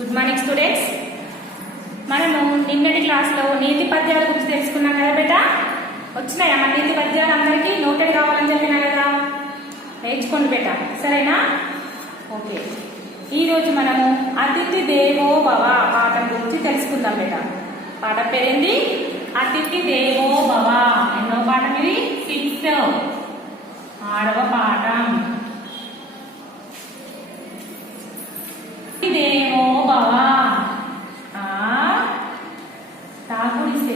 Good morning students. మనము నిన్నటి క్లాస్లో నీతి పద్యాల గురించి తెలుసుకున్నాం కదా బేట. వచ్చినాయా మన నీతి పద్యాలు? అందరికీ నోటెడ్ కావాలని చెప్పినా కదా, నేర్చుకోండి బేట, సరేనా? ఓకే, ఈరోజు మనము అతిథి దేవో భవ పాఠం గురించి తెలుసుకుందాం బేట. పాఠం పేరేంటి? అతిథి దేవో భవ. ఎన్నో పాఠం ఇది? 6వ, 6వ పాఠం. దేవో భవ. తాకుడిస్తే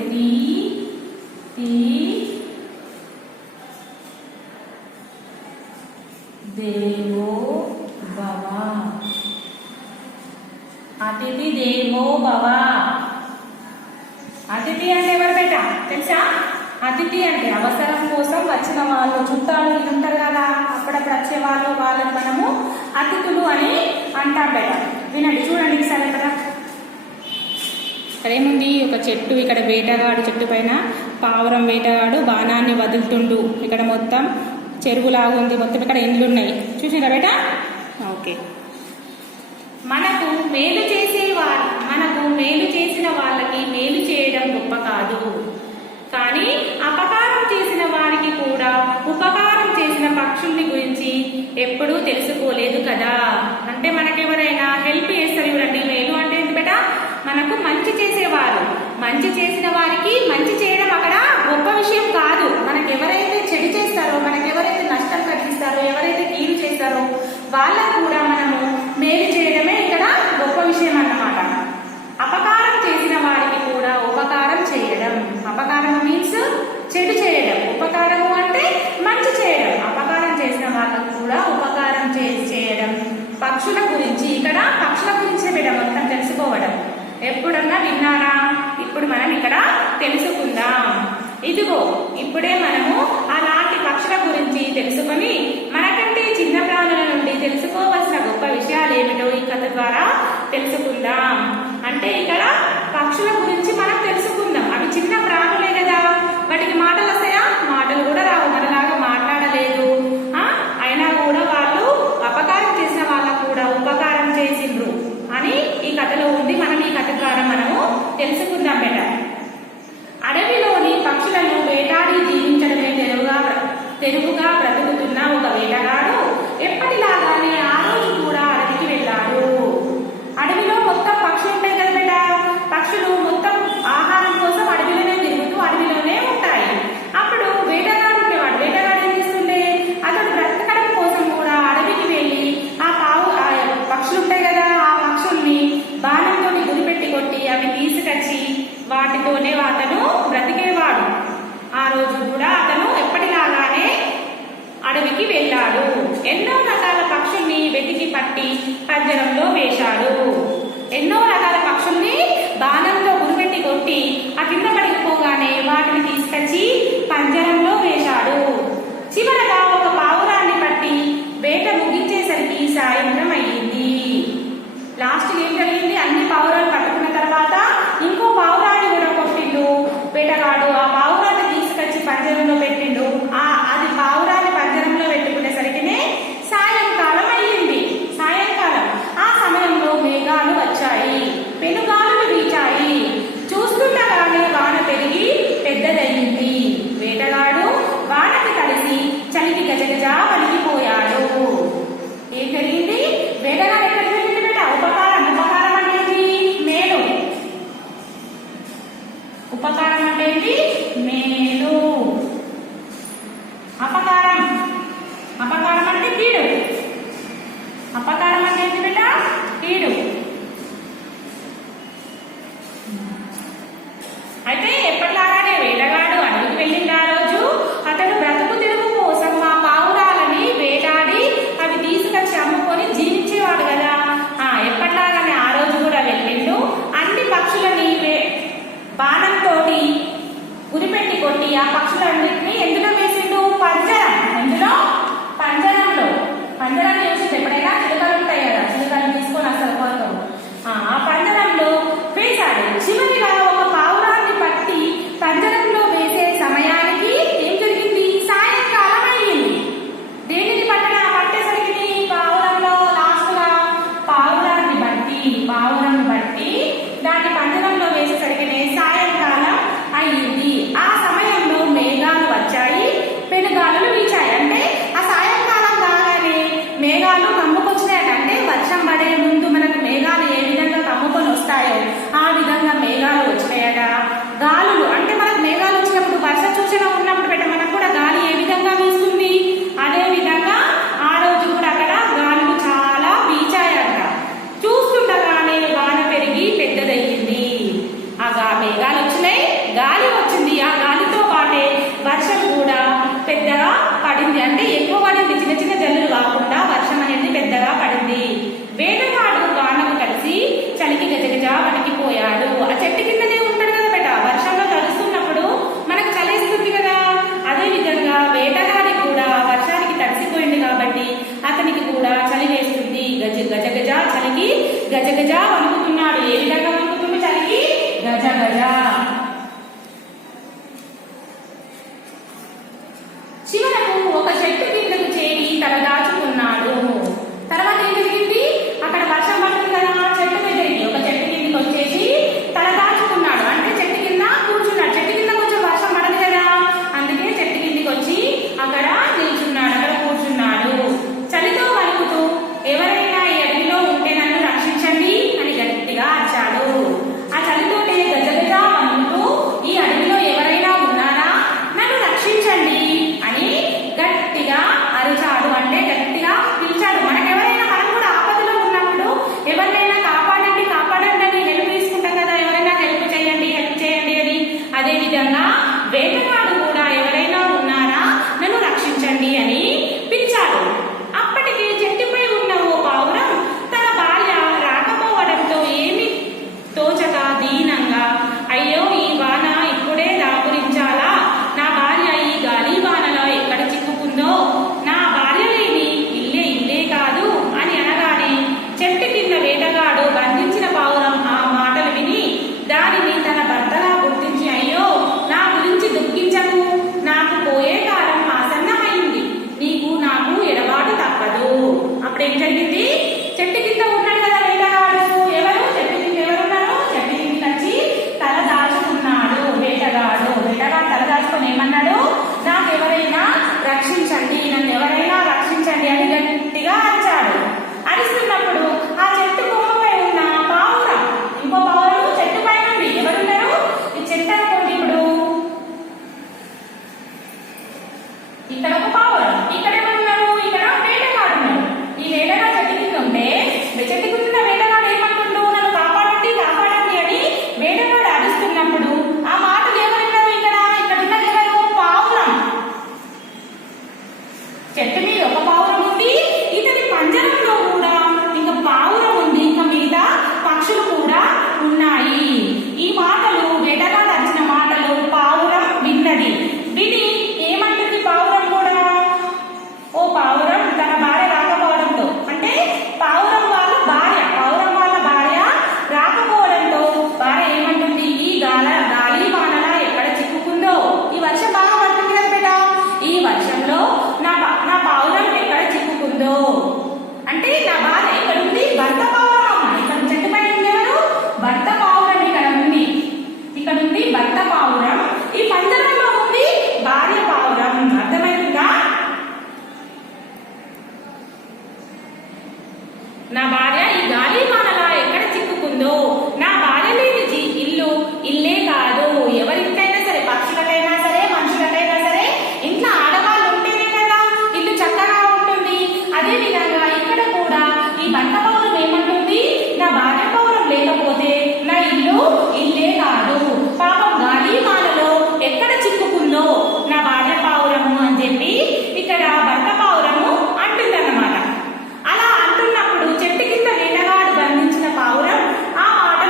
దేవో భవ. అతిథి దేవో భవ. అతిథి అంటే ఎవరు బేట తెలుసా? అతిథి అంటే అవసరం కోసం వచ్చిన వాళ్ళు, చుట్టాలు ఉంటారు కదా, అప్పుడప్పుడు వచ్చే వాళ్ళు, వాళ్ళని మనము అతిథులు అని అంటాం బేట. వినండి, చూడండి సరే కదా. ఇక్కడ ఏముంది? ఒక చెట్టు, ఇక్కడ వేటగాడు, చెట్టు పైన పావురం వేటగాడు బాణాన్ని వదులుతుండు. ఇక్కడ మొత్తం చెరువులాగా ఉంది, మొత్తం ఇక్కడ ఇండ్లు ఉన్నాయి, చూసినా బేట? ఓకే. మనకు మేలు చేసిన వాళ్ళకి మేలు చేయడం గొప్ప కాదు, కానీ అపకారం చేసిన వారికి కూడా ఉపకారం చేసిన పక్షుల్ని గురించి ఎప్పుడూ తెలుసుకోలేదు కదా. అంటే మనకెవరైనా హెల్ప్ చేస్తారు చూడండి, మేలు అంటే ఏంటి బేట? మనకు మంచి చేసేవారు, మంచి చేసిన వారికి మంచి చేయడం అక్కడ గొప్ప విషయం కాదు. మనకెవరైతే చెడు చేస్తారో, మనకెవరైతే నష్టం కలిగిస్తారో, ఎవరైతే కీడు చేస్తారో వాళ్ళకు కూడా మనము మేలు చేయడమే ఇక్కడ గొప్ప విషయం అన్నమాట. అపకారం చేసిన వారికి కూడా ఉపకారం చేయడం. అపకారం మీన్స్ చెడు చేయడం, ఉపకారము అంటే మంచి చేయడం. అపకారం చేసిన వాళ్ళకు కూడా ఉపకారం చేయడం. పక్షుల గురించి, ఇక్కడ పక్షుల గురించే బేట మొత్తం తెలుసుకోవడం. ఎప్పుడన్నా విన్నారా? ఇప్పుడు మనం ఇక్కడ తెలుసుకుందాం. ఇదిగో ఇప్పుడే మనము అలాంటి పక్షుల గురించి తెలుసుకొని మనకంటే చిన్న ప్రాణుల నుండి తెలుసుకోవాల్సిన గొప్ప విషయాలు ఏమిటో ఈ కథ ద్వారా తెలుసుకుందాం. అంటే ఇక్కడ పక్షుల గురించి మనం తెలుసుకుందాం. అవి చిన్న ప్రాణులే కదా, వాటికి మాటలు వస్తాయా? మాటలు కూడా రావు, మనలాగా మాట్లాడలేదు. అయినా కూడా వాళ్ళు అపకారం చేసిన వాళ్ళకు కూడా ఉపకారం చేసిండ్రు అని ఈ కథలో ఉంది. మనం ఈ కథ ద్వారా మనము తెలుసుకుందాం బేట. అడవిలోని పక్షులను వేటాడి జీవించడమే తెరువుగా బ్రతుకుతున్న ఒక వేటగాడు ఎప్పటిలాగానే ఆ రోజు కూడా అడవికి వెళ్ళాడు. అడవిలో మొత్తం పక్షులు ఉంటాయి కదా బేట. పక్షులు మొత్తం ఆహారం కోసం అడవిలోనే తిరుగుతూ అడవిలోనే ఉంటాయి. అప్పుడు వేటగాడు ఉండేవాడు. వేటగాడు ఏం చేస్తుండే? అతడు బ్రతకడం కోసం కూడా అడవికి వెళ్ళి ఆ పక్షులు ఉంటాయి కదా, ఆ పక్షుల్ని బాణంతో గురిపెట్టి కొట్టి అవి తీసుకొచ్చి వాటితోనే అతను బ్రతికేవాడు. ఆ రోజు కూడా అతను ఎప్పటిలాగానే అడవికి వెళ్ళాడు. ఎన్నో రకాల పక్షుల్ని వెతికి పట్టి పంజరంలో వేశాడు. ఎన్నో రకాల పక్షుల్ని బాణంతో గురిపెట్టి కొట్టి ఆ కింద పడిపోగానే వాటిని తీసుకొచ్చి పంజరంలో వేశాడు. చివరగా ఒక పావురాన్ని పట్టి వేట ముగించేసరికి సాయంత్రం అయ్యింది. లాస్ట్ ఏం జరిగింది? అన్ని పావురాలు పట్టుకున్న తర్వాత ఇంకో పావురాన్ని కూడా కొట్టిండు వేటగాడు. ఆ పావురాన్ని తీసుకొచ్చి పంజరంలో పెట్టిండు. అది పావురాన్ని పంజరంలో పెట్టుకునేసరికినే సాయంకాలం అయ్యింది. సాయంకాలం ఆ సమయంలో మేఘాలు వచ్చాయి, పెనుగాలులు వీచాయి. చూస్తుండగానే వాన పెరిగి పెద్దదయ్యింది. వేటగాడు వానకి కలిసి చలికి గజగజా వణికిపోయాడు. ఏం జరిగింది? వేటగాడు ఎక్కడికి వెళ్ళింది బేట? ఉపకారం. ఉపకారం అంటే ఏంటి? మేలు. ఉపకారం అంటే ఏంటి? మేలు. అపకారం, అపకారం అంటే కీడు. అపకారం అంటే ఏంటి బేట? కీడు. అయితే ఎప్పటిలాగానే వేటగాడు అడవికి వెళ్ళింది. ఆ రోజు అతడు బ్రతుకు తెరువు కోసం ఆ పావురాలని వేటాడి అవి తీసుకొచ్చి అమ్ముకొని జీవించేవాడు కదా. ఎప్పటిలాగానే ఆ రోజు కూడా వెళ్ళిండు. అన్ని పక్షులని బాణంతో గురిపెట్టి కొట్టి ఆ పక్షులన్నింటినీ ఎందులో వేసిండు? పంజరం. ఎందులో? పంజరంలో. పంజరాన్ని చూసి ఎప్పుడైనా చిలుకలు ఉంటాయి కదా, చిలుకలు తీసుకొని అసలు పోతాం గజ గజ వణుకుతున్నాడు. ఏ విధంగా వణుకుతుంది చలికి? గజ గజ. చివరకు ఒక చెట్టు కిందకు చేరి తల దాచుకున్నాడు. తర్వాత ఏం జరిగింది? అక్కడ వర్షం పడుతుంది కదా, చెట్టు దగ్గరికి ఒక చెట్టు కిందకి వచ్చేసి తల దాచుకున్నాడు. అంటే చెట్టు కింద కూర్చున్నాడు. చెట్టు కింద కొంచెం వర్షం పడదు కదా, అందుకే చెట్టు కిందకి వచ్చి అక్కడ నిల్చున్నాడు, అక్కడ కూర్చున్నాడు. చలితో వణుకుతూ ఎవరైనా ఈ అడవిలో ఉంటే నన్ను రక్షించండి అని గట్టిగా అరిచాడు. ఆ చలితోటే గజగజ వణుకుతూ ఈ అడవిలో ఎవరైనా ఉన్నారా, నన్ను రక్షించండి అని గట్టిగా అరిచాడు. అంటే గట్టిగా పిలిచాడు. మనకెవరైనా, మనం కూడా ఆపదలో ఉన్నప్పుడు ఎవరినైనా కాపాడండి కాపాడండి అని హెల్ప్ తీసుకుంటాం కదా, ఎవరైనా హెల్ప్ చేయండి అని. అదే విధంగా వేటగాడు కూడా ఎవరైనా ఉన్నారా, నన్ను రక్షించండి అని పిలిచాడు. అప్పటికి చెట్టుపై ఉన్న ఓ పావురం తన భార్య రాకపోవడంతో ఏమి తోచక దీనంగా, అయ్యో ఈ వాన ఇప్పుడే దాపురించాలా, నా భార్య ఈ గాలి వానలో ఎక్కడ చిక్కుకుందో, నా భార్య లేని ఇల్లే కాదు అని అనగానే చెట్టు కింద వేటగాడు బంధించిన పావురం ఆ మాటలు విని దానిని తన భర్తగా గుర్తించి, అయ్యో నా గురించి దుఃఖించకు, నాకు పోయే కాలం ఆసన్నమైంది, నీకు నాకు ఎడబాటు తప్పదు. అప్పుడేం జరిగింది? చెట్టు కింద ఉన్నాడు కదా వేటగాడు. ఎవరు చెట్టు కింద ఎవరున్నారు? చెట్టు కిందకి వచ్చి తల దాచుకున్నాడు వేటగాడు. వేటగాడు తల దాచుకొని ఏమన్నాడు? నాకెవరైనా రక్షించండి, నన్ను ఎవరైనా రక్షించండి అని గట్టిగా అరిచాడు. అరిస్తున్నప్పుడు ఆ చెట్టు కొమ్మపై ఉన్న పావురం, ఇంకో పావురం చెట్టు పై నుండి, ఎవరున్నారు? ఈ చెట్టు అనుకోండి, ఇప్పుడు ఇక్కడ ఒక పావురం, ఇక్కడ ఎవరున్నారు? ఇక్కడ వేటగాడు ఉన్నాడు. ఈ వేటగాడు చెట్టు కింద ఉంటే చెట్టు కింద వేటగాడు ఏమంటుండు? నన్ను కాపాడండి కాపాడండి అని వేటగాడు అరుస్తున్నప్పుడు ఆ మాటలు ఎవరున్నారు? ఇక్కడ ఉన్నది ఎవరు? పావురం. చెట్టు మీద ఒక పావురం ఉంది, ఇతని పంజరంలో కూడా ఇంకా పావురం ఉంది, ఇంకా మిగతా పక్షులు కూడా ఉన్నాయి. ఈ మాటలు వేటగాడు అరిచిన మాటలు పావురం విన్నది. విని ఏమంటుంది పావురం కూడా? ఓ పావురం తన భార్య రాకపోవడంతో, అంటే పావురం వాళ్ళ భార్య రాకపోవడంతో భార్య ఏమంటుంది? ఈ గాలి వానలా ఎక్కడ చిక్కుకుందో, ఈ వర్షం బాగా పడుతుంది కదా బేట, ఈ వర్షంలో నా పావురం ఎక్కడ చిక్కుకుందో. అంటే నా భార్య ఇక్కడ ఉంది, భర్త పావురం అమ్మ. ఇక్కడ చెట్టు పైన ఉంది ఎవరు? భర్త పావురం. ఇక్కడ ఉంది భర్త పావురం, ఈ పంజరంలో ఉంది భార్య పావురం. అర్థమవుతుందా? నా భార్య ఈ గాలి వానలా ఎక్కడ చిక్కుకుందో, నా భార్య లేని ఇల్లే కాదు, ఎవరింటైనా సరే, పక్షులకైనా సరే మనుషులకైనా సరే ఇంట్లో ఆడవాళ్ళు ఉంటేనే కదా ఇల్లు చక్కగా ఉంటుంది. అదే విధంగా ఇక్కడ కూడా ఈ భర్త పౌరం ఏమంటుంది? నా భార్య పౌరం లేకపోతే నా ఇల్లే కాదు, పాపం గాలి వానలో ఎక్కడ చిక్కుకుందో నా భార్య పావురము అని చెప్పి ఇక్కడ భర్త పావురము అంటుందన్నమాట. అలా అంటున్నప్పుడు చెట్టు కింద వేటగాడు బంధించిన పావురం ఆ మాట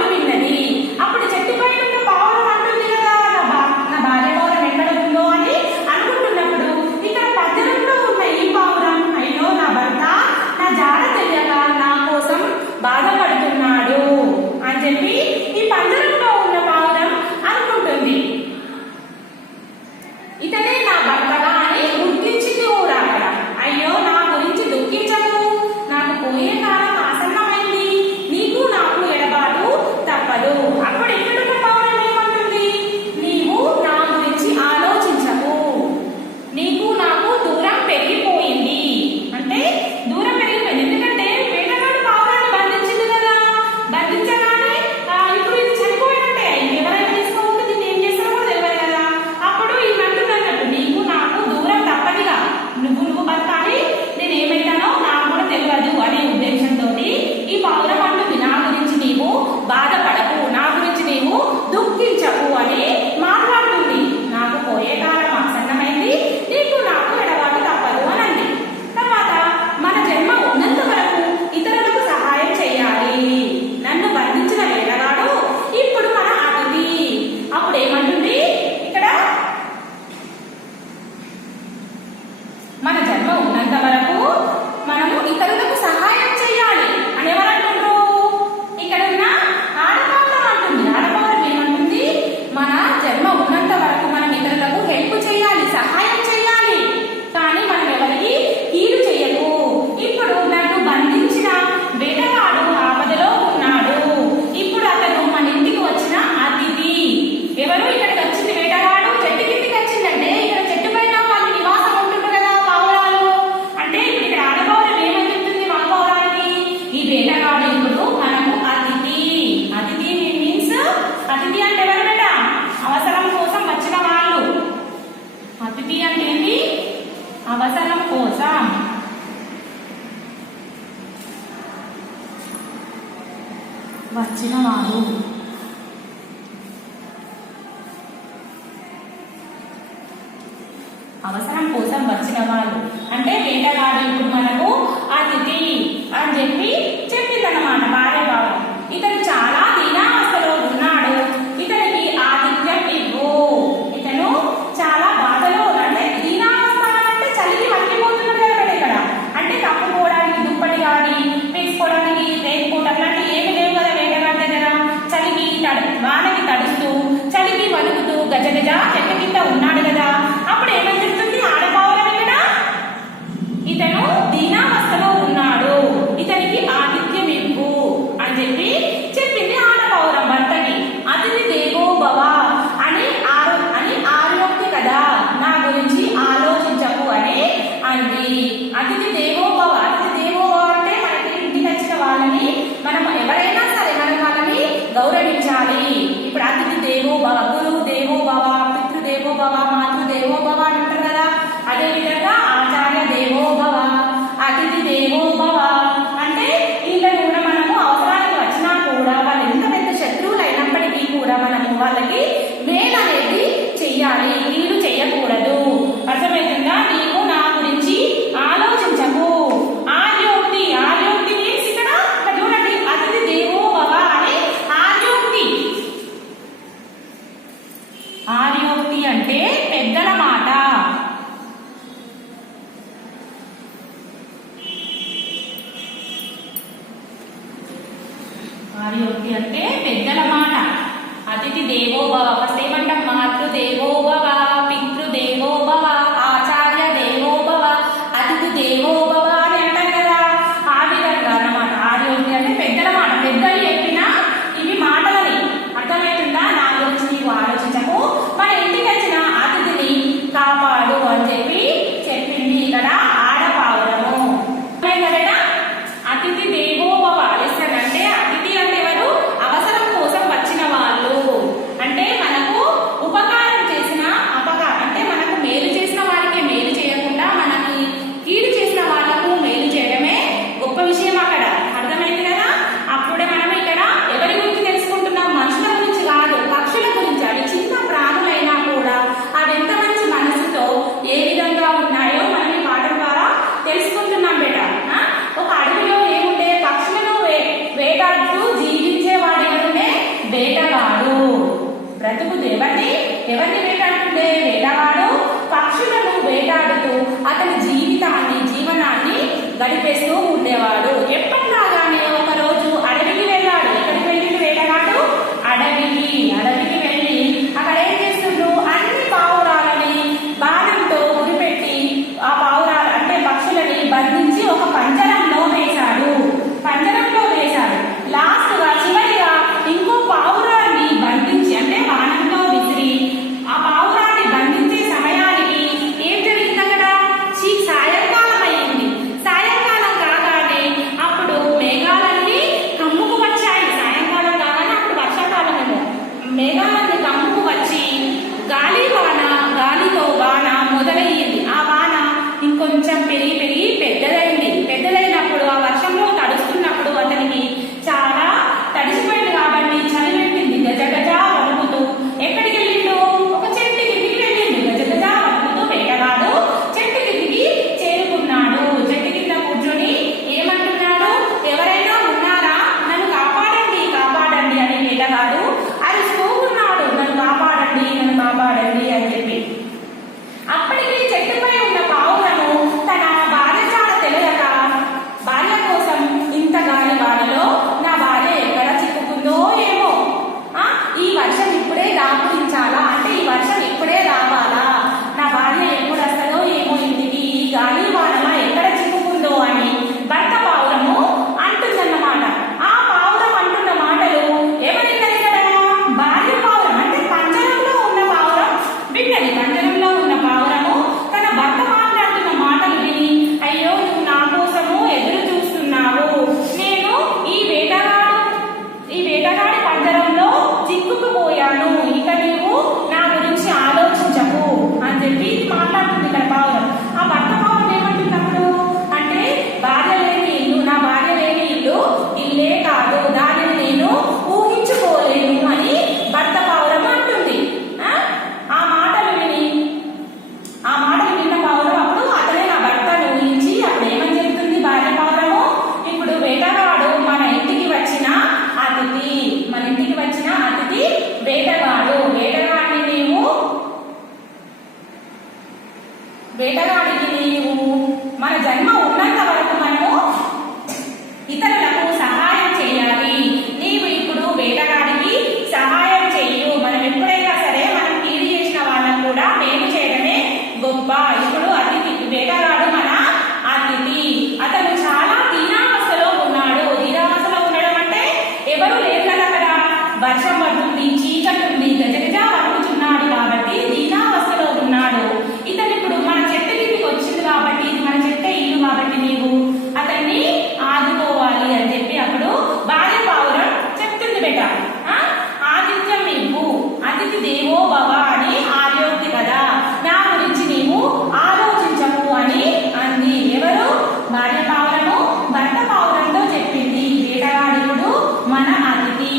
వచ్చిన వారు. అవసరం కోసం వచ్చిన వాళ్ళు అంటే వేటగాడు ఇప్పుడు మనకు అతిథి అని చెప్పి చెప్పిందన్నమాట భార్య భావం. ఇతను చాలా దీనావస్థలో ఉన్నాడు, ఇతనికి ఆతిథ్యం ఇవ్వు. ఇతను చాలా బాధలో అంటే దీనావస్థ అంటే చలికి మట్టిపోతున్నాడు కదా ఇక్కడ. అంటే కప్పుకోవడానికి దుప్పటి కానీ వేసుకోవడానికి రెయిన్ కోట్ అట్లాంటి ఏమి లేవు కదా వేటగాడి దగ్గర. చలికి వానకి తడుస్తూ చలికి వణుకుతూ గజగజ చెట్ల కింద ఉన్నాడు కదా. అప్పుడు ఏమని చెప్తుంది ఆడపావురం ఇక్కడ, ఇతను దీనావస్థలో ఉన్నాడు, ఇతనికి ఆతిథ్యం ఇవ్వు అని చెప్పి చెప్పింది ఆడపావురం భర్తకి. అతిథి దేవో భవ అని ఆర్యోక్తి కదా, నా గురించి ఆలోచించకు అని అంది. అతిథి దేవో భవ. అతిథి దేవో భవ అంటే మనకి ఇంటికి వచ్చిన వాళ్ళని మనం ఎవరైనా సరే మనం వాళ్ళని గౌరవించాలి. ఇప్పుడు అతిథి దేవో భవ, గురువు దేవో భవ, పితృదేవో భవ, మాతృదేవో భవ అని అంటారు కదా. అదే విధంగా ఆచార్య దేవో భవ, అతిథి దేవో భవ అంటే వీళ్ళని కూడా మనము అవసరానికి వచ్చినా కూడా వాళ్ళు ఎంత పెద్ద శత్రువులు అయినప్పటికీ కూడా మనము వాళ్ళకి మేలు అనేది చెయ్యాలి, వీళ్ళు చెయ్యకూడదు. అర్థమవుతుందా? నీవు నా గురించి ఆలోచించకు. ఆర్యోక్తి. ఆర్యోక్తి మీన్స్ ఇక్కడ చూడండి అతిథి దేవో భవ అని ఆర్యోక్తి. ఆర్యోక్తి అంటే పెద్దల మాట. ఆర్యోక్తి అంటే పెద్దల మాట. అతిథి దేవో భవ. ఫస్ట్ ఏమంటాం? మాతృదేవో భవ, పితృదేవో భవ, ఆచార్య దేవో భవ, అతిథి దేవో భవ అని అంటారు కదా. ఆ విధంగా అన్నమాట ఆర్యోక్తి అంటే పెద్దల మాట. పెద్దలు చెప్పిన ఇవి మాటలని. అర్థమవుతుందా? నా గురించి నీవు ఆలోచించకు, మన ఇంటికి వచ్చిన అతిథిని కాపాడు అని చెప్పి చెప్పింది ఇక్కడ ఆడపావురము. అతిథి దేవో భవ అంటే అతిథి అంటే ఎవరు? అవసరం కోసం వచ్చిన వాళ్ళు. అంటే మనకు ఉపకారం చేసిన అంటే మనకు మేలు చేసిన వారికి మేలు చేయకుండా మనకి కీడు చేసిన వాళ్లకు మేలు చేయడమే గొప్ప విషయం అక్కడ. అర్థమైంది కదా? అప్పుడే మనం ఇక్కడ ఎవరి గురించి తెలుసుకుంటున్నాం? మనుషుల గురించి కాదు, పక్షుల గురించి. అవి చిన్న ప్రాణులైనా కూడా అవి ఎంత మంచి మనసుతో ఏ విధంగా ఉన్నాయో మనం ఈ పాఠం ద్వారా తెలుసుకుంటున్నాం బేట. ఒక అడవిలో ఏముండే? పక్షులను వేటాడుతూ జీవించేవాడు ఎవరుండే? వేటగాడు. బ్రతుకు ఎవరిని వేటాడుతుండే? వేటగాడు పక్షులను వేటాడుతూ అతని జీవనాన్ని గడిపేస్తూ ఉండేవాడు. ఎప్పటిలాగానే ఒక రోజు అడవికి వెళ్ళాడు. ఎక్కడికి వెళ్ళింది వేటగాడు? అడవికి వెళ్ళి అక్కడ ఏం చేస్తుండ్రు? అన్ని పావురాలని బాణంతో గురిపెట్టి ఆ పావురాలు అంటే పక్షులని బంధించి ఒక పంజరంలో వేశాడు. లాస్ట్ గా చివరిగా ఇంకో పావురాన్ని బంధించి అంటే బాణంతో విసిరి ఆ పావురాన్ని బంధించే సమయానికి ఏం జరిగింది అక్కడ? సాయంకాలం అయింది. సాయంకాలం కాగానే అప్పుడు మేఘాలన్నీ కమ్ముకు వచ్చాయి. సాయంకాలం కాగానే అప్పుడు వర్షాకాలం ఏమో. మేఘాలన్నీ కమ్ముకు వచ్చి గాలితో వాన మొదలయ్యింది. ఆ వాన ఇంకొంచెం పెరిగి పెద్దదైంది. పెద్దదైనప్పుడు ఆ వర్షంలో తడుస్తున్నప్పుడు అతిథి దేవో భవ అని ఆర్యోక్తి కదా, నా గురించి నీవు ఆలోచించము అని అంది. ఎవరు? భార్య పావురము భర్త పావురంతో చెప్పింది. వేటగాడికుడు మన అతిథి,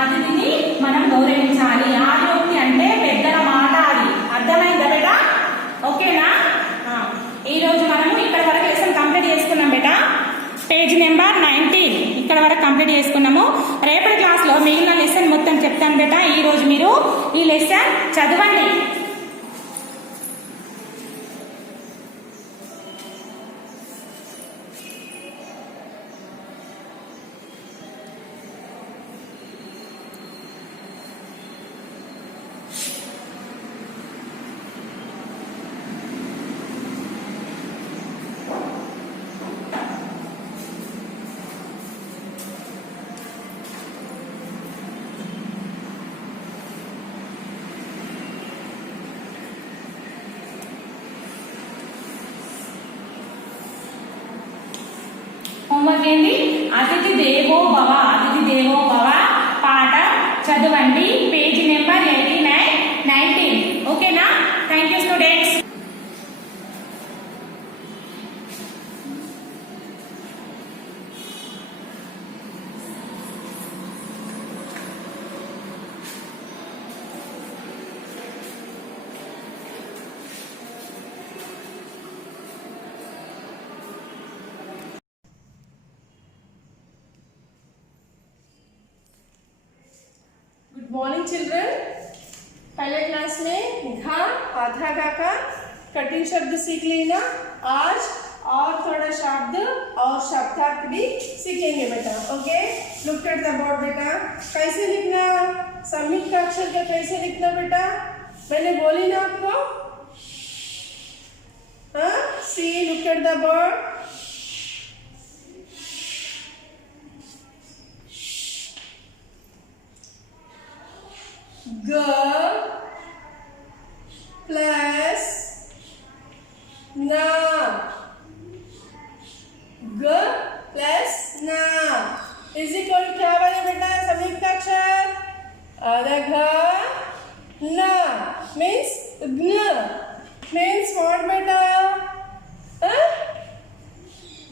అతిథిని మనం గౌరవించాలి. ఆర్యోక్తి అంటే పెద్దల మాట, అది అర్థమైందా బేటా? ఓకేనా? ఈరోజు మనము ఇక్కడ వరకు లెసన్ కంప్లీట్ చేసుకున్నాం బేటా. పేజ్ నెంబర్ 19 ఇక్కడ వరకు కంప్లీట్ చేసుకున్నాము. రేపటి క్లాస్లో మిగిలిన లెసన్ మొత్తం చెప్తాను బేటా. ఈరోజు మీరు ఈ లెసన్ చదవండి. హోంవర్క్ ఏంటి? అతిథి దేవో భవ, అతిథి దేవో భవ పాట చదవండి. Page number 89, 19. ఓకేనా? Thank you students. Good morning children. पहले क्लास में घा आधा घा का कठिन शब्द सीख लेना। आज और थोड़ा शब्द और शब्दार्थ भी सीखेंगे बेटा। Okay, look at the board बेटा। कैसे लिखना? संयुक्त अक्षर का कैसे लिखना बेटा? मैंने बोली ना आपको? हाँ, see look at the board. ग प्लस ना, ग प्लस ना इज इक्वल टू क्या बने बेटा? संयुक्त अक्षर आधा घ ना मीन्स ग्न मीन्स व्हाट बेटा?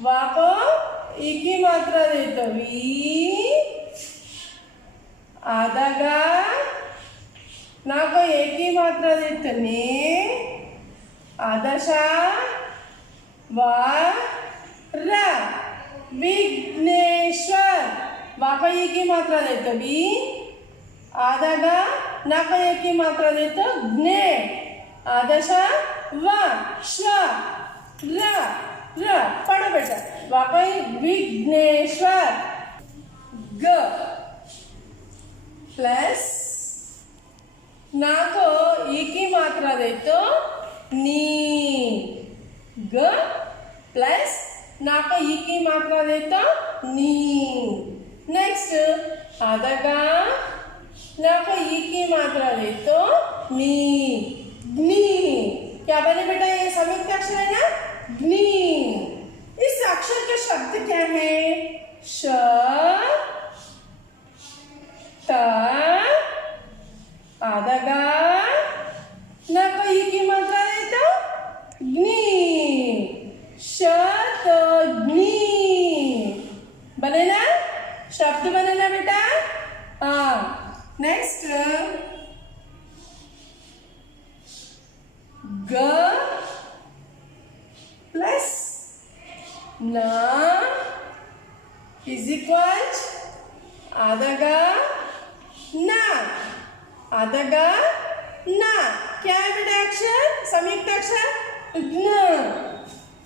वाको ई की मात्रा देते वी आधा घ నాకు ఏకీ మాత్ర దేతనే ఆదర్శ వ ర విఘ్నేశ్వర్ వాక ఏకీ మాత్ర దేత వి ఆదగా నాక ఏకీ మాత్ర దేత జ్ఞే ఆదర్శ వ శ్వ ర ర పढ़ो बेटा वाक विघ्नेश्वर ग प्लस नाको ई की मात्रा दे तो नी ग प्लस नाको ई की मात्रा दे तो नी। नेक्स्ट आदगा नाको ई की मात्रा दे तो नी ग्नी। क्या बने बेटा? ये संयुक्त अक्षर है ना, ग्नी। इस अक्षर का शब्द क्या है? श त आदगा नाको ई की मात्रा देता ग्नी शतग्नि बने ना, शब्द बने ना बेटा। हाँ, नेक्स्ट ग प्लस ना इज इक्वल आदगा ना आदगा ना क्या है बेटा? अक्षर संयुक्त अक्षर ग्न।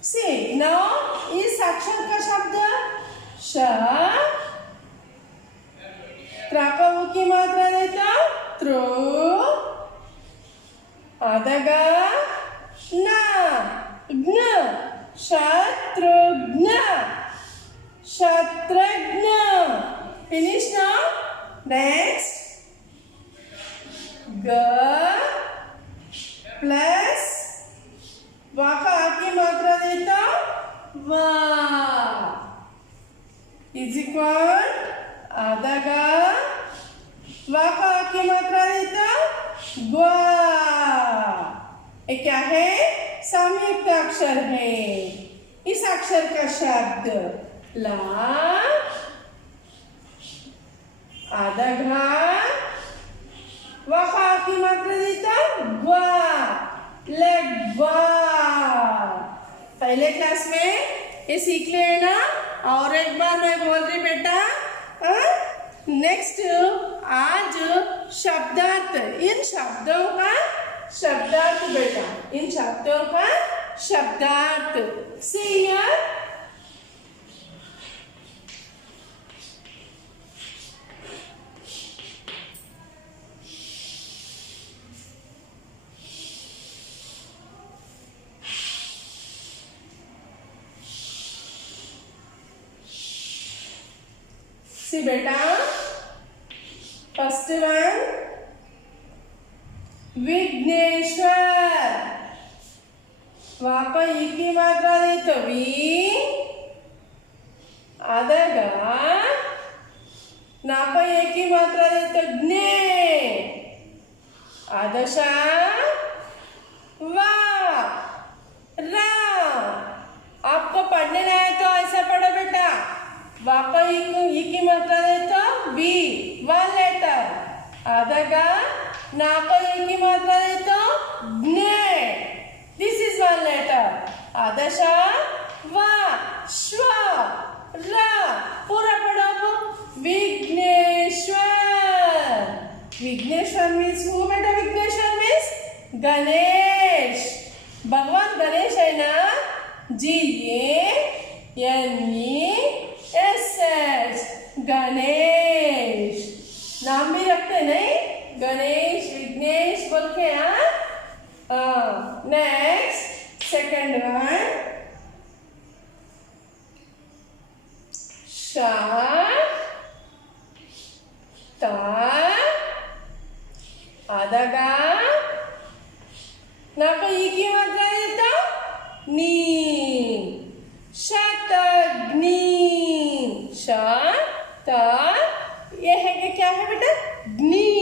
सी नाउ इस अक्षर का शब्द श त्राकवु की मात्रा देता त्रो आदगा ना ग्न Shatrughna Shatrughna. Finish now. Next ग प्लस वाका की मात्रा देता वा इज इक्वल आधा गा वाका की मात्रा देता ग्वा। ये क्या है? संयुक्त अक्षर है। इस अक्षर का शब्द ला, आधा घा, वहा की मात्रा देता ग्वा, लगवा। पहले क्लास में ये सीख ले ना, और एक बार मैं बोल रही बेटा। नेक्स्ट आज शब्दार्थ, इन शब्दों का शब्दार्थ बेटा, इन शब्दों का शब्दार्थ। सी हियर, सी बेटा, फर्स्ट वन विघ्नेश्वर। वहां पर ई की मात्रा दे तो वी, आधा गा, ना पर ए की मात्रा दे तो ज्ञे, आधा शा, वा, रा। आपको पढ़ने नहीं है तो ऐसा पढ़ो बेटा। वापा ई की मात्रा दे तो बी, वन लेटर, आधा गा, ना पर ई की मात्रा दे तो ज्ञे, दिस इज वन लेटर, आधा शा, वा, श्वा, रा। पूरा पढ़ो। विघ्नेश्वर। विघ्नेश्वर मीन्स हु बेटा? विघ्नेश्वर मीन्स गणेश। भगवान गणेश है ना, GANESH, गणेश। नाम भी रखते नहीं, गणेश, विघ्नेश बोल के। नेक्स्ट सेकंड वन, शा, ता, आधा गा, ना को ई की मात्रा देता नी, शतग्नि। शत, ये है क्या है बेटा? ग्नि,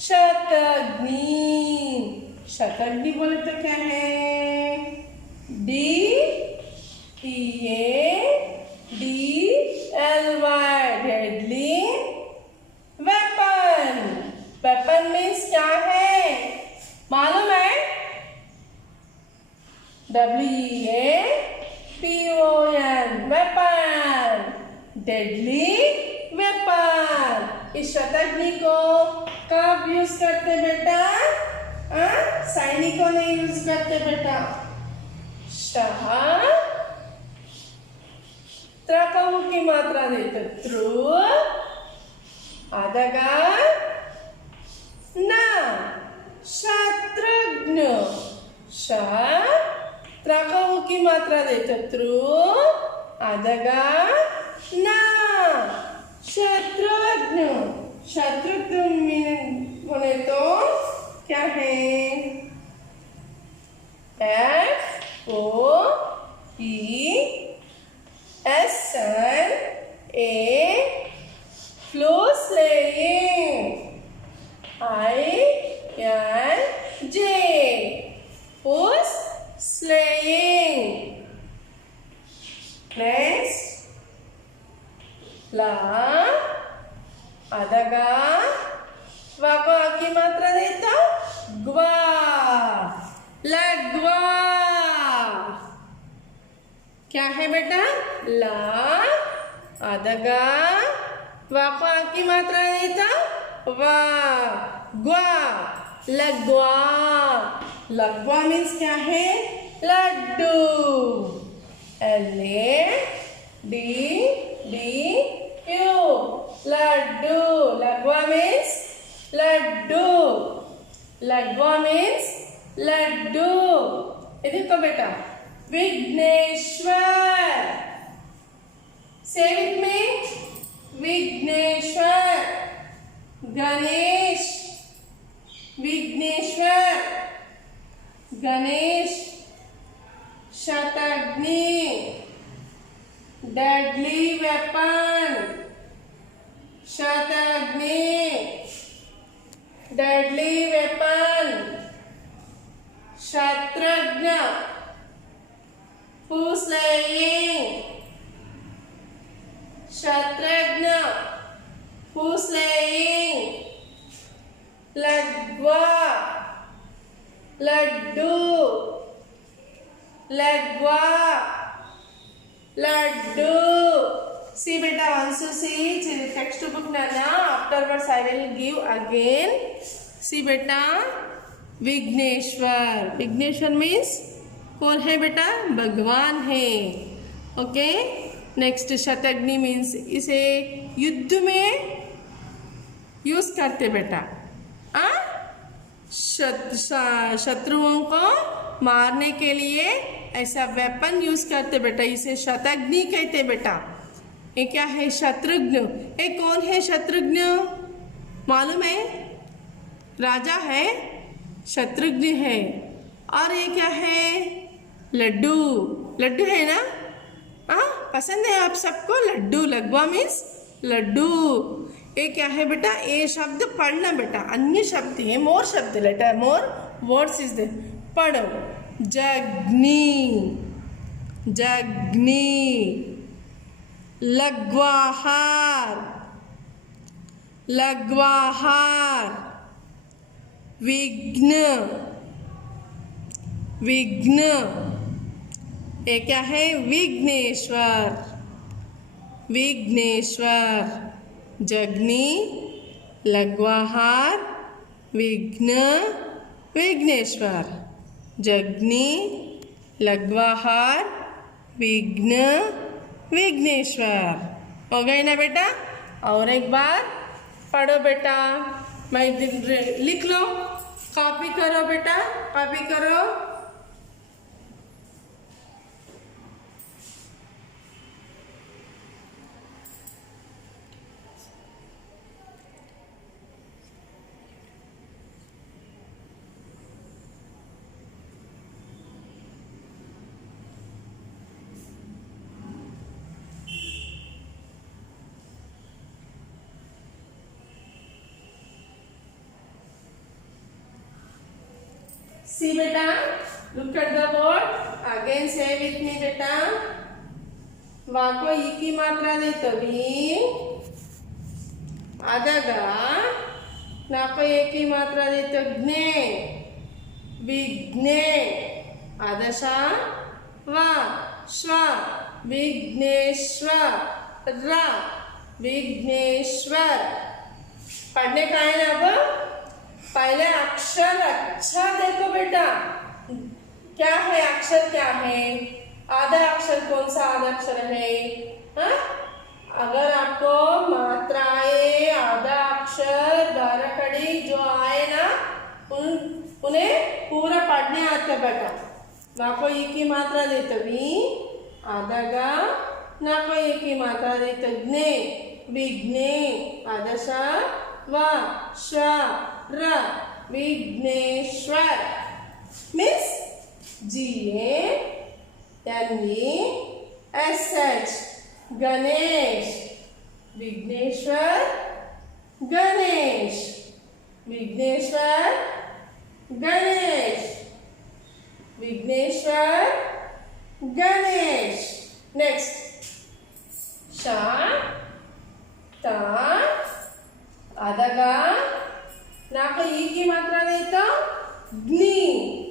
शतग्नि। शतग्नि बोले तो क्या है? DEADLY, deadly weapon. Weapon means क्या है मालूम है? WEAPON, weapon, deadly weapon. इस शतग्नि को कब यूज करते बेटा? सैनिकों ने यूज करते बेटा। शाह, त्रकऊ की मात्रा देते त्रु, आधा गा, ना, शत्रुघ्न। शा, त्रकऊ की मात्रा देते त्रु, आधा गा, ना, शत्रुघ्न। शत्रुघ्न बोले तो क्या है? FOESNA, flow slaying. INJ, who's slaying. Next, ला, आधा गा, वा को आ की मात्रा देता ग्वा, लगवा। क्या है बेटा? ला, आधा गा, वा को आ की मात्रा देता वा, ग्वा, लगवा। लगवा मीन्स क्या है? लड्डू। LADDU, लड्डू। लगवा मीन्स लड्डू। लगवा मीन्स लड्डू। ये देखो बेटा, Vighneshwar. Say with me, Vighneshwar. Ganesh, Vighneshwar, Ganesh. Shataghni, deadly weapon. Shataghni, deadly weapon. who's playing? Shatragna, who's playing? Ladwa, Laddu, Ladwa, Laddu. See beta, once you see textbook nana, afterwards I will give again. See beta, Vighneshwar. Vighneshwar मीन्स कौन है बेटा? भगवान है. ओके. नेक्स्ट शतग्नि मीन्स इसे युद्ध में यूज करते बेटा. शत्रुओं को मारने के लिए ऐसा वेपन यूज करते बेटा. इसे शतग्नि कहते बेटा. ये क्या है? शत्रुघ्न. ये कौन है शत्रुघ्न? मालूम है? राजा है, शत्रुघ्न है. और ये क्या है? लड्डू. लड्डू है ना? पसंद है आप सबको लड्डू? लग्वा मीन्स लड्डू. ये क्या है बेटा? ये शब्द पढ़ना बेटा. अन्य शब्द है, मोर शब्द. Letter more words is the. पढ़ो. जग्नि, जग्नि. लग्वाहार, लग्वाहार. विघ्न, विघ्न. ये क्या है? विघ्नेश्वर, विघ्नेश्वर. जग्नि, लग्वाहार, विघ्न, विघ्नेश्वर. जग्नि, लग्वाहार, विघ्न, विघ्नेश्वर. हो गए ना बेटा? और एक बार पढ़ो बेटा. मैं लिख लो. कॉपी करो बेटा, कॉपी करो. See beta, look at the board. Again say with me beta. वाको ई की मात्रा दे तभी आदगा. नाको ए की मात्रा दे तो ज्ञे, विघ्ने. आदशा वा श्वा, विघ्नेश्वर. रा, विघ्नेश्वर. पढ़ने का है ना? अब पहले अक्षर अच्छा देखो बेटा. क्या है अक्षर? क्या है? आधा अक्षर कौन सा आधा अक्षर है? अगर आपको मात्राएं, आधा अक्षर, बारकड़ी जो आए ना, उन्हें पूरा पढ़ने आता बेटा. ना कोई एक ही मात्रा दे तभी आधा गा, ना कोई एक ही मात्रा दे तज्ञे, विघ्ने. आदशा वा श्वा र, Vighneshwar. Means GANESH, Ganesh. Vighneshwar, Ganesh. Vighneshwar, Ganesh. Vighneshwar, Ganesh. Next शा, ता. आदगा. नाको ई की मात्रा देता ग्नि.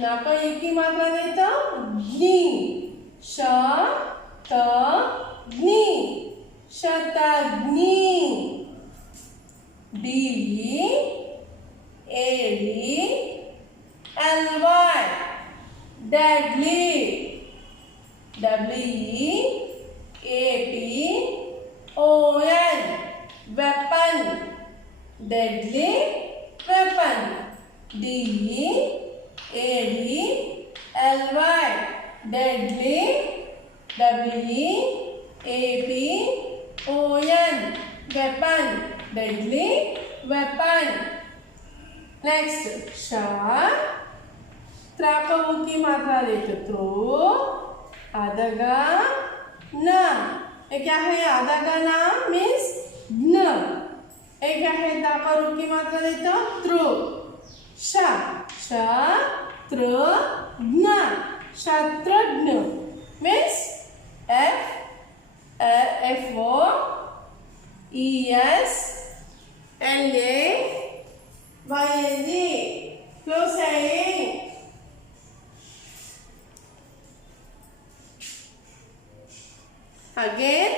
नाको ई की मात्रा देता ग्नि. श, त, ग्नि. Shataghni. D, A, D, L, Y. Deadly. W, A, P, O, N. Weapon. Deadly weapon. D, A, D, L, Y. डेडली. W, A, P, O, N. Weapon. Deadly weapon. Next शा. त्राको की मात्रा देते तो आदगा न. ये क्या है? आदगा न मीन्स न. एक क्या है? ताका की मात्रा देते त्रु. श, त्र, ज्ञ. Shatrugna means F-O-E-S-L-A-Y-N-E. Close saying. Again,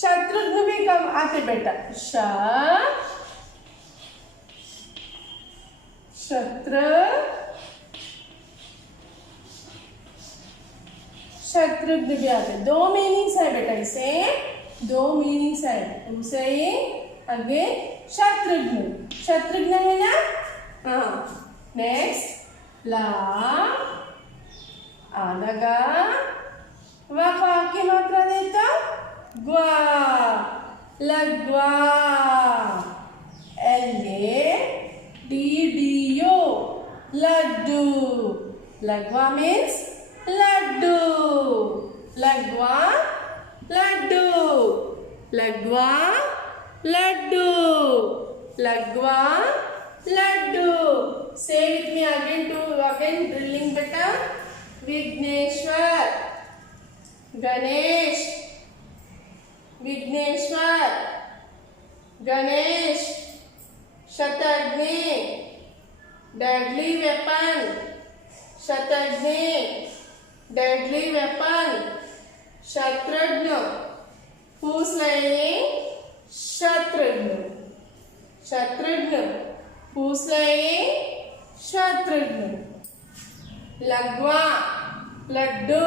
Shatrughan भी कम आते बेटा. शत्रुघ्न भी आते. दो मीनिंग्स है बेटा इसे. दो मीनिंग्स है. उसे अगेन शत्रुघ्न है ना. हाँ. नेक्स्ट ला आलगा वका की मात्रा देता ग्वा लगवा LADDU लड्डू. लगवा मीन्स लड्डू. लगवा लड्डू. लगवा लड्डू. लगवा Laddu. Say with me again drilling beta. Vighneshwar Ganesh. Vighneshwar गणेश. शतघ्नि deadly weapon. शतघ्नि deadly weapon. Shatrughan who slaying Shatrughan. Shatrughan who slaying Shatrughan. लगवा लड्डू.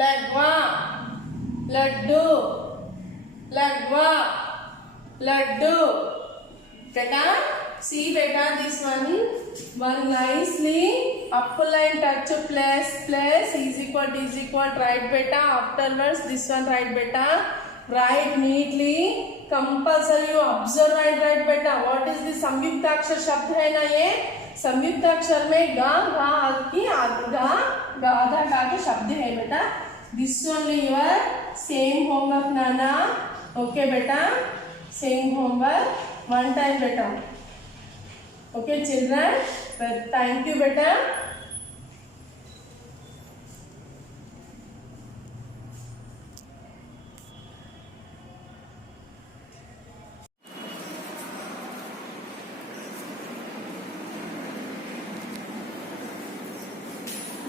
लगवा लड्डू. लगवा लड्डू. बेटा see beta this one nicely up line touch plus is equal write beta. Afterwards this one write beta. Write neatly. Compulsory you observe and write beta. What is this संयुक्ताक्षर शब्द है ना. ये संयुक्ताक्षर में गा गा की गा गा आधा गा के शब्द है बेटा. This only your same homework नाना. Okay बेटा. Same homework one time बेटा. Okay children. Thank you बेटा.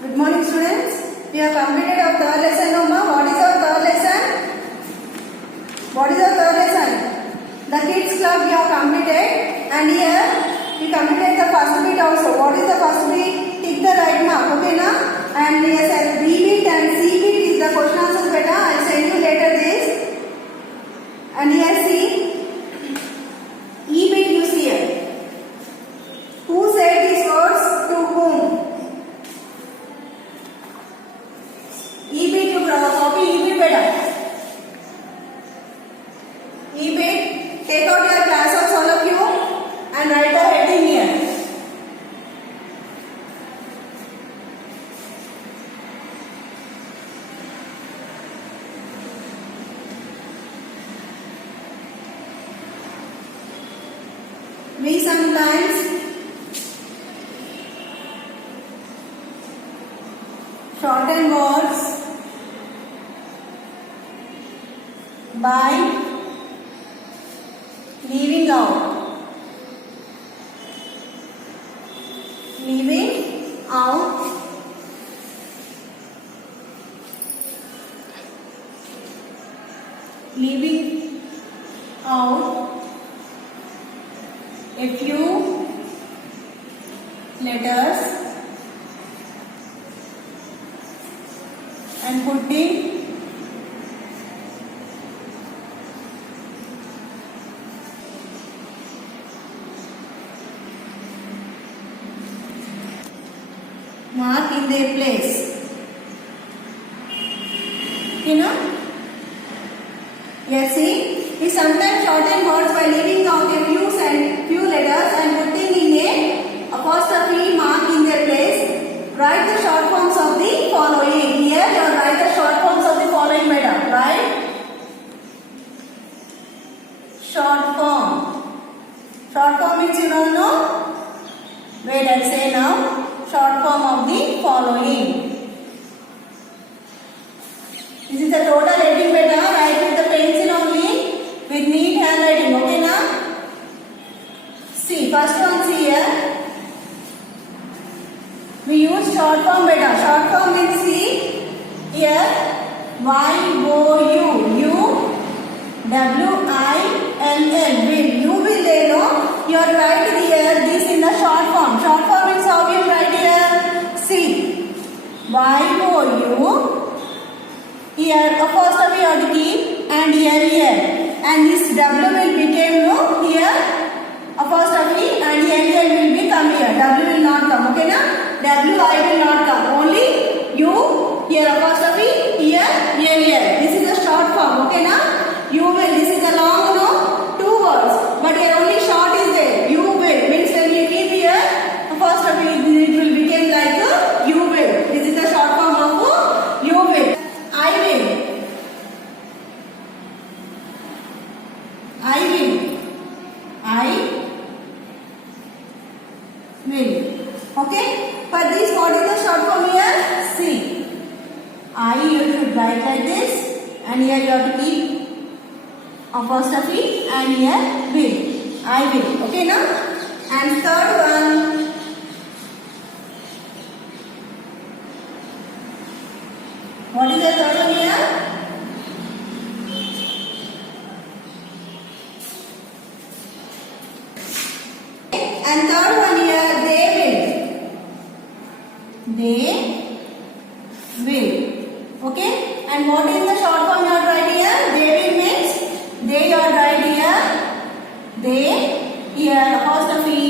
Good morning students. We have completed our third lesson now. What is our third lesson? What is our third lesson? The kids club we have completed, and here we completed the first bit also. What is the first bit? Tick the right mark. Okay na? And here says B bit and C bit is the question answers beta. I will send you later this. And here see E bit you see here. Who said these words to whom? E bit you copy E bit better. E bit, take out your classes all of you and write the heading here. We sometimes shorten words by leaving out. Leaving out. Leaving out a few letters and putting mark in their place. You know? Yes, see? We sometimes shorten words by leaving out a few letters and putting in a apostrophe mark in their place. Write the short forms of the following. Here you write the short forms of the following madam. Right? Short form. Short form means you don't know? Wait, I'll say now. Short form of the following. This is the total heading beta. Write with the pencil only with neat handwriting. Okay na? See, first one see here. We use short form beta. Short form means see here Y-O-U. U-W-I-L-L. Will. You will they know. You are write here this in the short form. Short form means how you write here. See. Y-O-U. Here apostrophe you have to keep and here. And this W will become no here apostrophe and L will become here. W will not come. Okay na? W-I will not come. Only U. Here apostrophe, here L. This is the short form, okay na? You will. This is a long, no? 2 words. But here only short is there. You will. Means when you keep here apostrophe, it will become like you will. This is the short form of you will. I will. I will. I will. Okay? For this, what is the short form here? See. I you should write like this and here you have to keep apostrophe and here will. I will. Okay now? And third one. What is the third one here? And third one here, they will. They will. Okay? And what is the short form you are writing here? They will means they you are writing here. They here apostrophe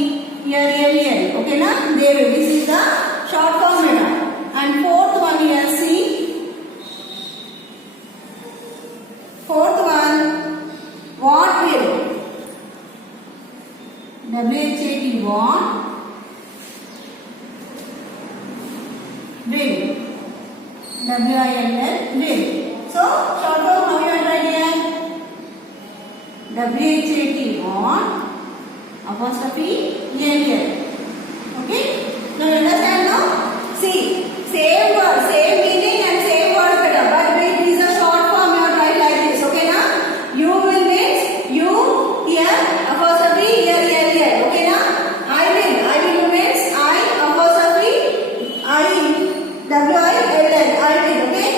here L. Okay na? They will. This is the short form method. And fourth one here see. Fourth one what will. W-H-A-T want. Will. W-I-L-L will. So short form how you write here? W-H-A-T want apostrophe L. Okay? Now you understand now? See, same word, same meaning and same word better. But it is a short form you write like this. Okay na? You will means you here apostrophe here L. Okay na? I will means I apostrophe I W-I-L-L. I will. Okay?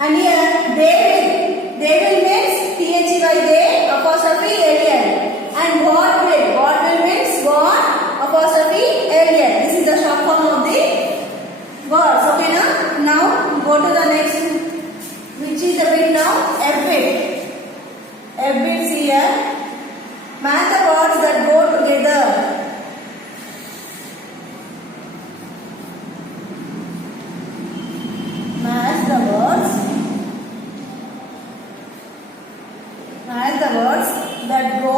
And here they will means T-H-E-Y they apostrophe L. And what will means what apostrophe L. This is the short form of the words. Okay na? Now go to the next, which is the bit now F bit. F bits here. Match the words that go together. Match the words that go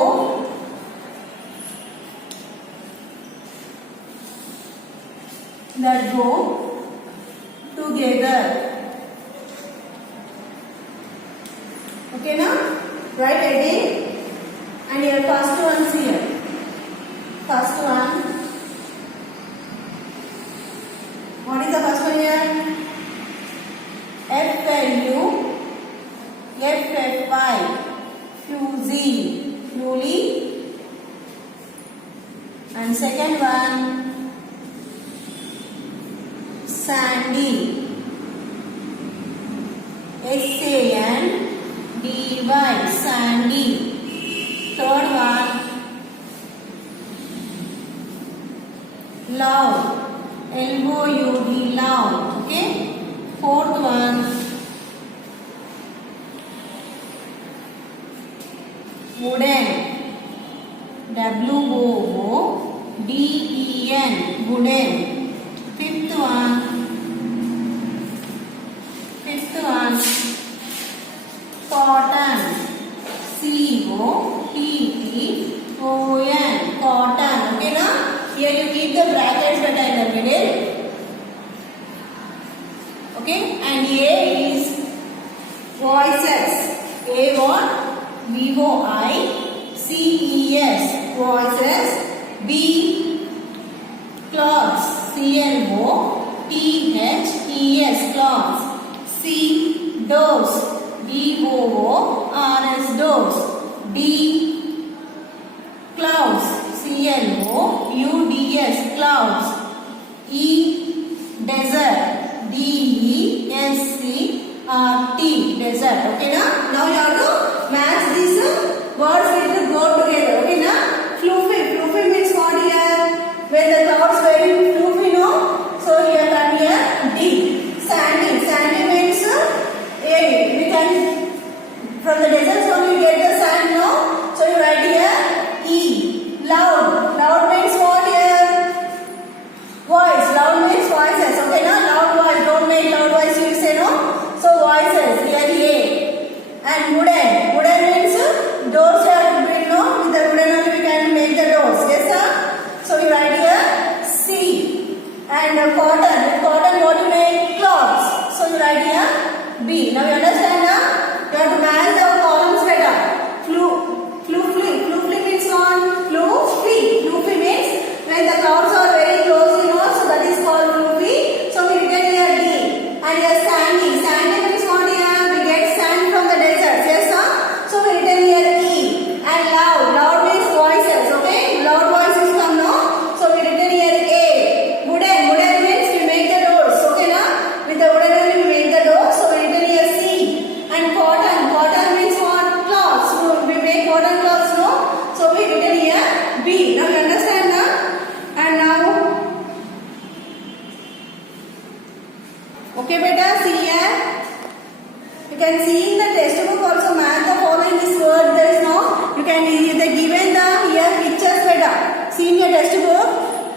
together. Okay now? Write heading and your first one here. First one. What is the first one here? F-L-U, F-F-Y, Fuzzy, Fully. And second one, Sandy, S-A-N-D-Y, Sandy. Third one, Love, L-O-U-D, Love. Okay? Fourth one, Wooden, W-O-O-D-E-N, Wooden. Fifth one, Cotton, C-O-T-T-O-N, cotton. Okay na? Here you keep the brackets that are in the middle. Okay? And A is voices. A what? V-O-I-C-E-S, voices. B, cloths. C-L-O-T-H-E-S, cloths. C, T, desert. Okay, na? Now you have to match these words with go together. Okay, na? Floofy. Floofy means what here? When the clouds very floofy, no? So here come here D. Sandy. Sandy means A. We can from the desert zone you get the sand, no? So you write here E. Loud. Loud means what here? Voice. Loud means voices. Okay, na? Loud voice. Don't make loud voice. You say no. So voices. Here A. And wooden. Wooden means doors you have to build, no? With the wooden only we can make the doors. Yes, sir? So you write here C. And cotton. With cotton what you make? Cloths. So you write here B. Now you understand, na? You have to match the columns better. Floofy. Floofy means what? Floofy. Floofy means when the clouds are very close, you know, so that is called floofy. So we written here D. And here sandy. Sandy means what here? We get sand from the desert. Yes, sir? So we written here E. And loud. Loud means voices. Okay? Loud voices come, no? So we written here A. Wooden. Wooden means we make the doors. Okay, na? With the wooden only we make the doors. So we written here C. And cotton. Cotton means what? Cloths. So we make cotton cloths, no? So we written here B. Now you understand, na? And now, okay, beta, see here. You can see in the textbook also match the following this word. There is no. You can they given the here pictures beta. See in your textbook.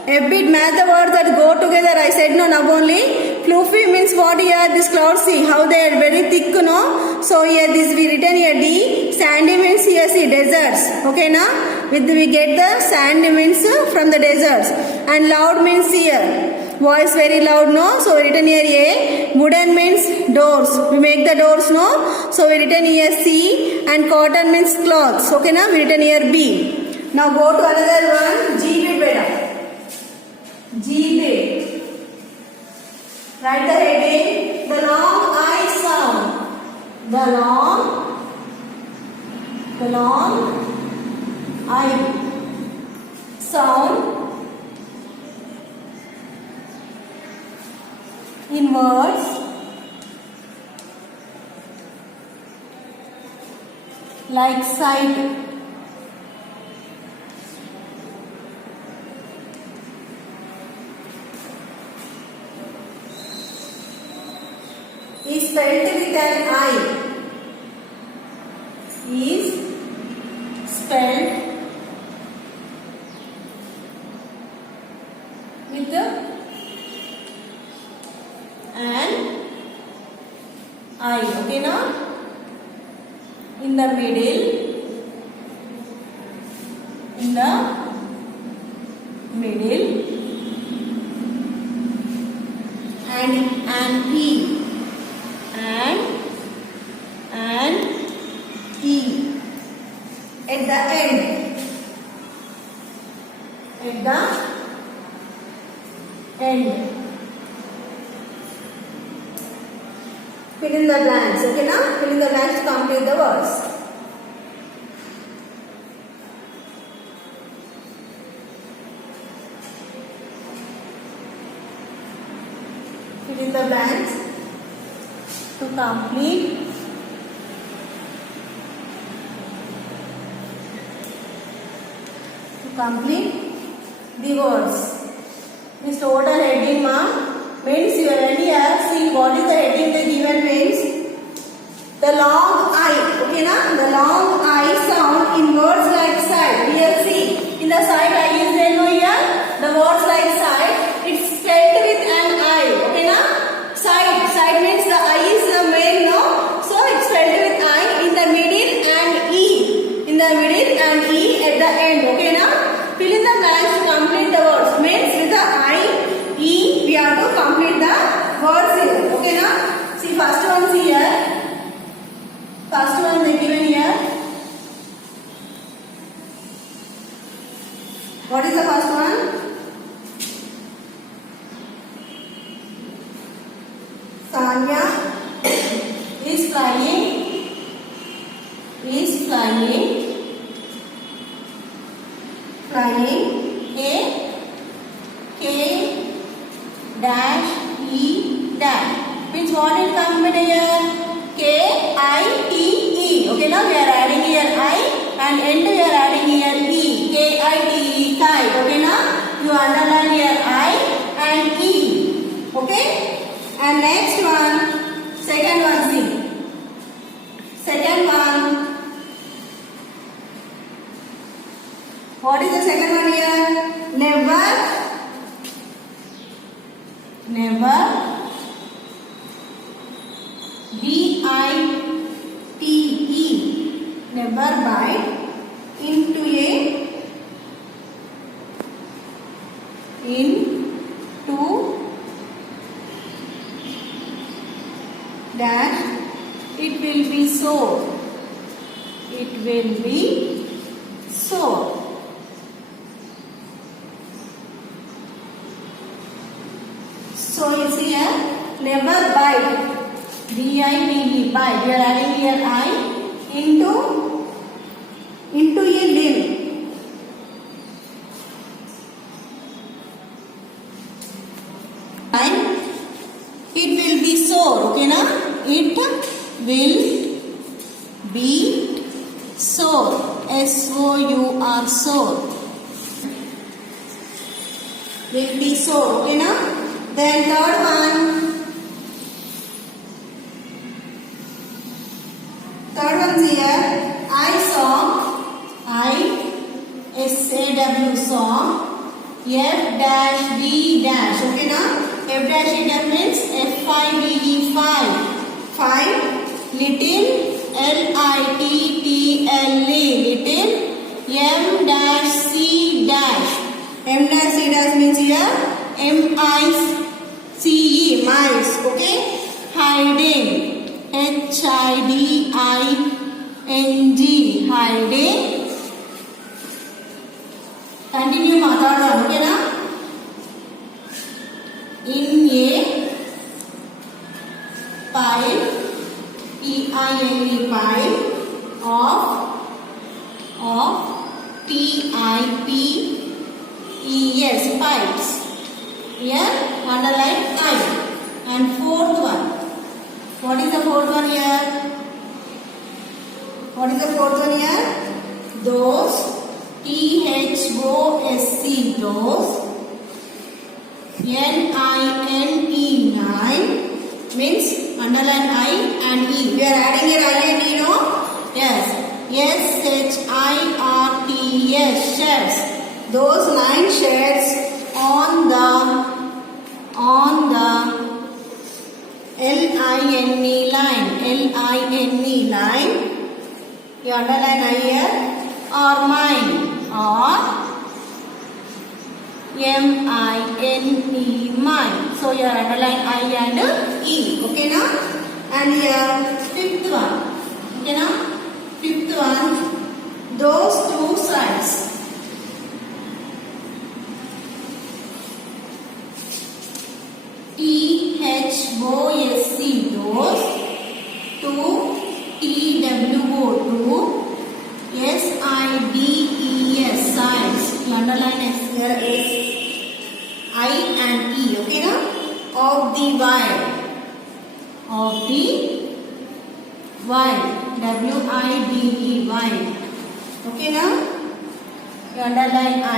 A bit match the words that go together. I said no, now only. Floofy means what here? This clouds, see how they are very thick, no? So here this we written here D. Sandy means here see deserts. Okay, na? With we get the sand means from the deserts. And loud means here. Voice very loud, no? So we written here A. Wooden means doors. We make the doors, no? So we written here C. And cotton means cloths. Okay, na? We written here B. Now go to another one. G bit beta. G bit. Write the heading. The long I sound. The long I sound in words like sight, is spelled with an I. Is spelled with an I. Okay, now in the middle, and an E. And E at the end. Fill in the blanks. Okay, now fill in the blanks to complete the words. Fill in the blanks to complete the words. This total heading means you already have seen what is the heading they given means the long I. Okay, na? The long I sound in words like sight. Here see in the sight I is there no here. The words like sight. It's spelled with an I. Okay, na? Sight means the I is the main, no? So it's spelled with I in the middle and E. In the middle and E at the end. Okay, na? Fill in the blanks to complete the words. Means with the I, E, we have to complete the words here. Okay, na? See first one see here. First one they given here. What is the first one? Sanya is flying A K dash E dash means what is coming here? K-I-T-E. Okay, now we are adding here I and end we are adding here E. K-I-T-E, kite. Okay, now you underline here I and E. Okay, and next one, second one, see. Second one. What is the second one here? Never. Never. B-I-T-E. Never bite into dash. It will be sore. It will be sore. So you see here, never bite. B-I-T-E, bite. We are adding here I into a limb. And it will be sore. Okay, na? It will be sore. S-O-U-R, sore. Will be sore. Okay, na? Then third one. Third one here. S-A-W, saw. F-B-. Okay, na? F-E means F-I-V-E, 5. 5. Little. L-I-T-T-L-E, little. M-C-. M-C- means here M-I-C-E, mice. Okay, hiding. H-I-D-I-N-G, hiding. Continue third one. Okay, na? In a pile, P-I-L-E, pile of P-I-P-E-S, pipes. Here underline I. And fourth one. What is the fourth one here? What is the fourth one here? Those. T-H-O-S-C, those. N-I-N-E, 9. Means underline I and E. We are adding here I and E, no? Yes. S-H-I-R-T-S, sheds. Those 9 sheds on the L-I-N-E line. L-I-N-E line. You underline I here. Or mine. Or M-I-N-E, mine. So you underline I and E. Okay, now? And here fifth one. Okay, now? Fifth one. Those two sides. T-H-O-S-C, those. 2. T-W-O, 2. S-I-D-E-S, sides. You underline here is I and E. Okay, now? Of the wire. Of the wire. W-I-D-E, wire. Okay, now? You underline I.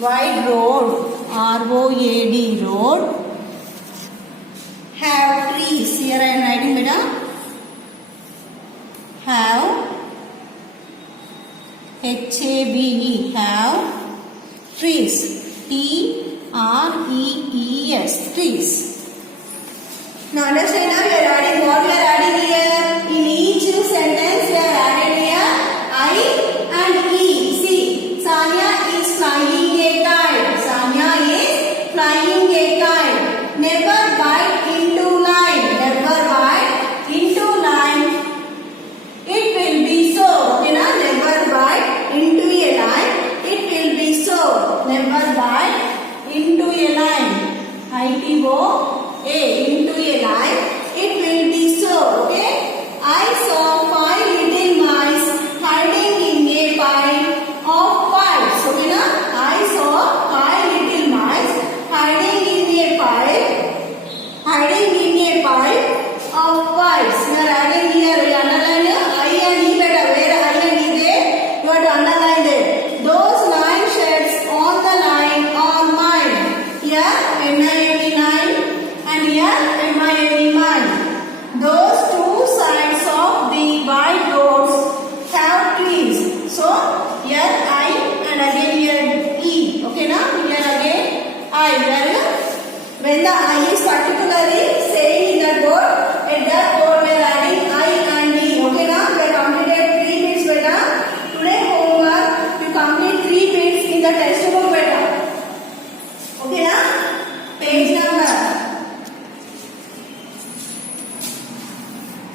Wide road. R-O-A-D, road. Have trees. Here I am writing, beta. Have. H-A-V-E, have. Trees. T-R-E-E-S, trees. Now understand, now we are adding what we are adding here. In each sentence we are adding here I and E. See, Sanya is flying a kite. Sanya is flying a kite. Never bite into line. Never bite into line. It will be so. Okay, now never bite into a line. It will be so. Never bite into a line. I-T-O-A, into a line. It will be so.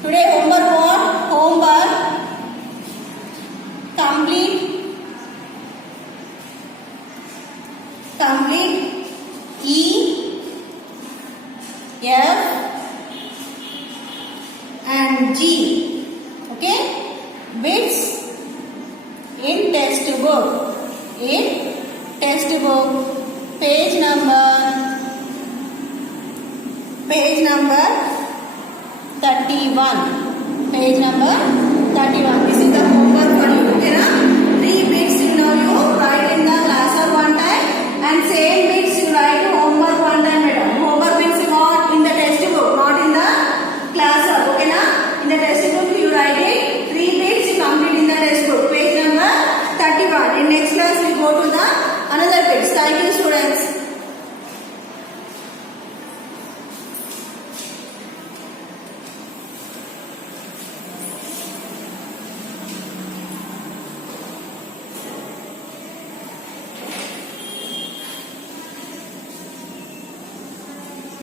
Today homework what? Homework. Complete E, F and G. Okay? Bits in textbook. In textbook. Page number 31. Page number 31. This is the homework for you. Okay, na? 3 bits now you write in the class one time and same